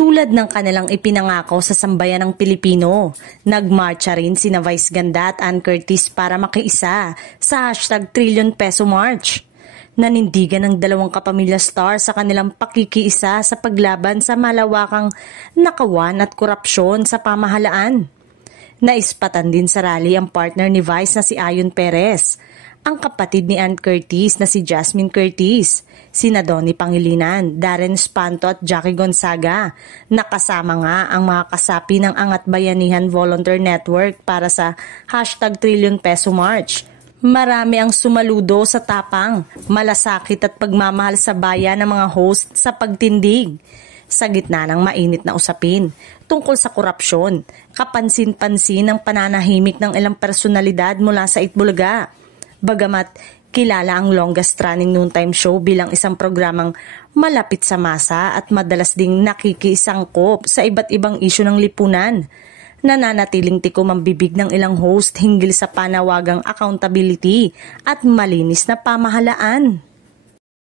Tulad ng kanilang ipinangako sa sambayan ng Pilipino, nagmarcha rin sina Vice Ganda at Ann Curtis para makiisa sa #Trillion Peso March. Nanindigan ng dalawang kapamilya star sa kanilang pakikiisa sa paglaban sa malawakang nakawan at korupsyon sa pamahalaan. Naispatan din sa rally ang partner ni Vice na si Ayon Perez, ang kapatid ni Ann Curtis na si Jasmine Curtis, sina Donnie Pangilinan, Darren Espanto at Jackie Gonzaga, nakasama nga ang mga kasapi ng Angat Bayanihan Volunteer Network para sa #Trillion Peso March. Marami ang sumaludo sa tapang, malasakit at pagmamahal sa bayan ng mga host sa pagtindig. Sa gitna ng mainit na usapin tungkol sa korupsyon, kapansin-pansin ang pananahimik ng ilang personalidad mula sa Itbulaga. Bagamat kilala ang longest running noontime show bilang isang programang malapit sa masa at madalas ding nakikisangkop sa iba't ibang isyu ng lipunan, nananatiling tikom ang bibig ng ilang host hinggil sa panawagang accountability at malinis na pamahalaan.